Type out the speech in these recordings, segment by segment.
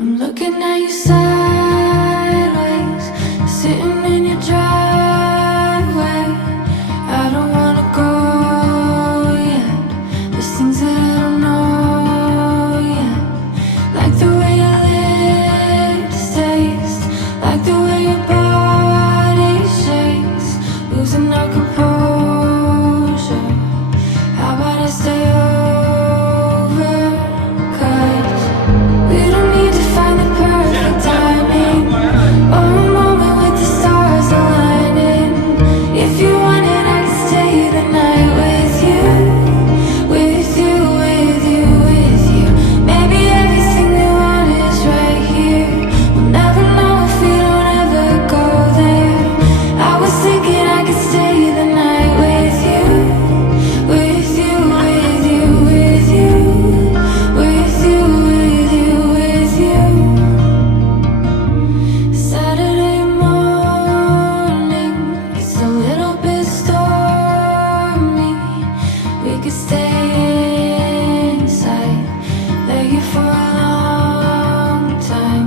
I'm looking at you sideways, sitting in your driveway. I don't wanna go yet. There's things that I don't know yet. Like the way your lips taste, like the way your body shakes, losing our composure. How about I stay over? 'Cause we don't need to find the perfect timing, or a moment with the stars aligning. If you want it, I can stay the night with you, with you, with you, with you. Maybe everything we want is right here. We'll never know if we don't ever go there. I was thinking I could stay the night with you, with you, with you, with you, with you, with you, with you. Saturday morning, it's a little bit stormy. We could stay inside, lay here for a long time.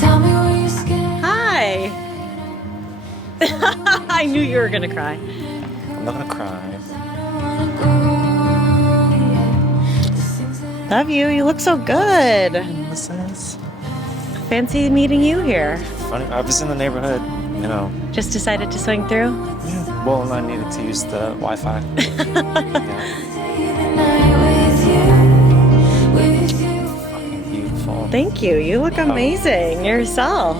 Tell me where you're scared. Hi! I knew you were gonna cry. I'm not gonna cry. Love you, you look so good. This is Fancy meeting you here. funny. I was in the neighborhood, you know. Just decided to swing through? Yeah. Well, and I needed to use the Wi-Fi. Beautiful. Thank you, you look amazing yourself.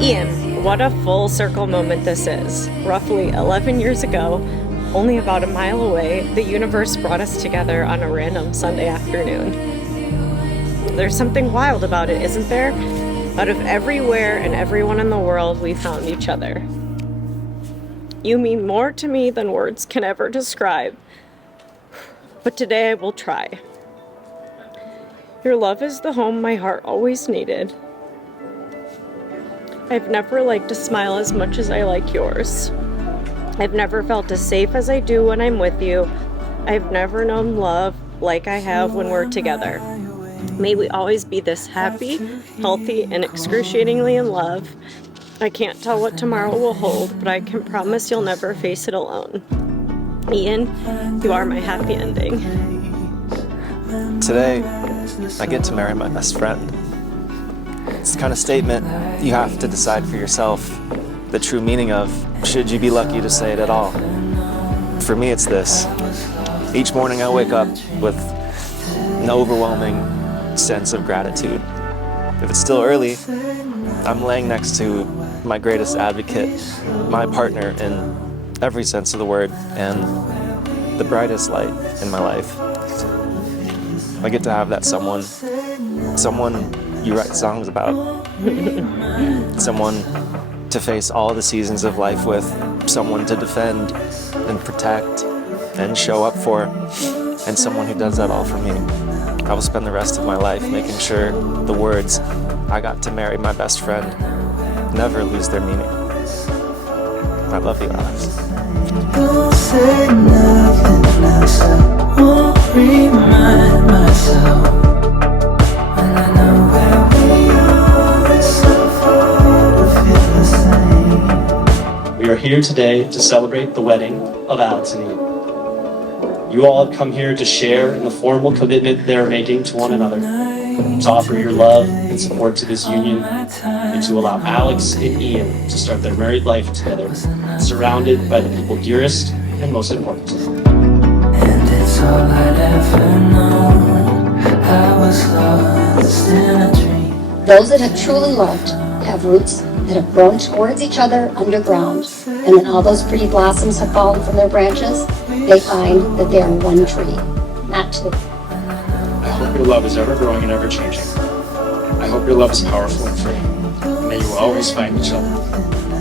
Ian, what a full circle moment this is. Roughly 11 years ago, only about a mile away, the universe brought us together on a random Sunday afternoon. There's something wild about it, isn't there? Out of everywhere and everyone in the world, we found each other. You mean more to me than words can ever describe. But today I will try. Your love is the home my heart always needed. I've never liked to smile as much as I like yours. I've never felt as safe as I do when I'm with you. I've never known love like I have when we're together. May we always be this happy, healthy, and excruciatingly in love. I can't tell what tomorrow will hold, but I can promise you'll never face it alone. Ian, you are my happy ending. Today, I get to marry my best friend. It's the kind of statement you have to decide for yourself the true meaning of, should you be lucky to say it at all. For me, it's this. Each morning I wake up with an overwhelming sense of gratitude. If it's still early, I'm laying next to my greatest advocate, my partner in every sense of the word, and the brightest light in my life. I get to have that someone you write songs about, someone to face all the seasons of life with, someone to defend and protect and show up for, and someone who does that all for me. I will spend the rest of my life making sure the words, "I got to marry my best friend," never lose their meaning. I love you, Alex. Don't say nothing else. I won't remind myself. When I know where we are, it's so hard to feel the same. We are here today to celebrate the wedding of Alex and Ian. You all have come here to share in the formal commitment they are making to one another, to offer your love and support to this union, and to allow Alex and Ian to start their married life together, surrounded by the people dearest and most important to them. And it's all I'd ever known. I was lost in a dream. Those that have truly loved have roots that have grown towards each other underground, and when all those pretty blossoms have fallen from their branches, they find that they are one tree, not two. I hope your love is ever growing and ever changing. I hope your love is powerful and free. May you always find each other,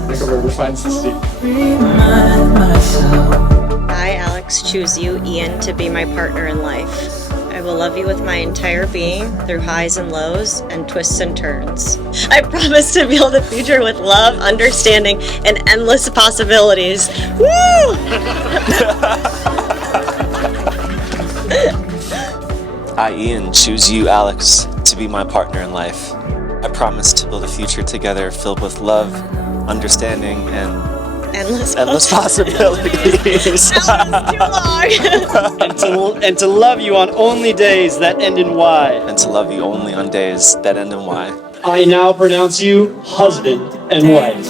like a river finds the sea. Remind myself. I, Alex, choose you, Ian, to be my partner in life. I will love you with my entire being through highs and lows and twists and turns. I promise to build a future with love, understanding, and endless possibilities. Woo! I, Ian, choose you, Alex, to be my partner in life. I promise to build a future together filled with love, understanding, and Endless possibilities. That was too long. And to love you on only days that end in Y. And to love you only on days that end in Y. I now pronounce you husband and wife.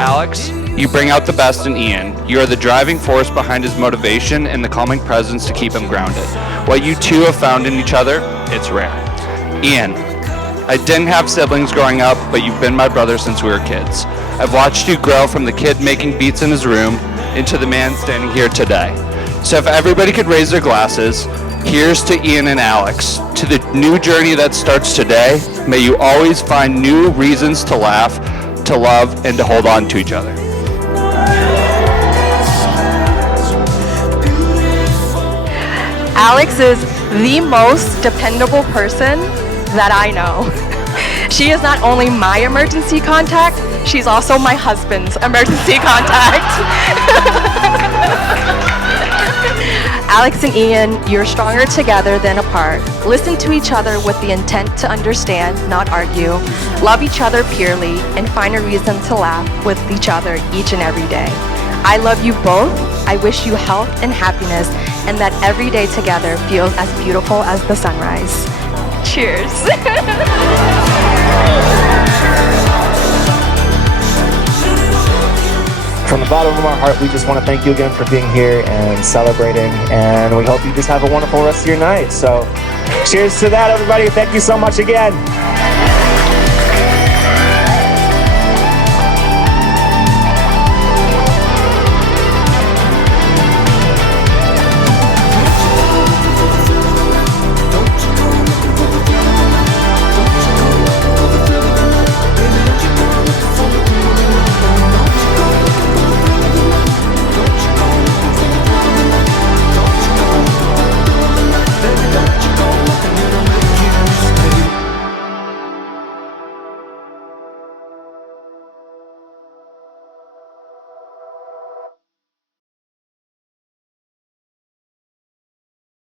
Alex, you bring out the best in Ian. You are the driving force behind his motivation and the calming presence to keep him grounded. What you two have found in each other, it's rare. Ian, I didn't have siblings growing up, but you've been my brother since we were kids. I've watched you grow from the kid making beats in his room into the man standing here today. So if everybody could raise their glasses, here's to Ian and Alex. To the new journey that starts today, may you always find new reasons to laugh, to love, and to hold on to each other. Alex is the most dependable person that I know. She is not only my emergency contact, she's also my husband's emergency contact. Alex and Ian, you're stronger together than apart. Listen to each other with the intent to understand, not argue. Love each other purely and find a reason to laugh with each other each and every day. I love you both. I wish you health and happiness and that every day together feels as beautiful as the sunrise. Cheers. From the bottom of our heart, we just want to thank you again for being here and celebrating, and we hope you just have a wonderful rest of your night. So cheers to that, everybody. Thank you so much again.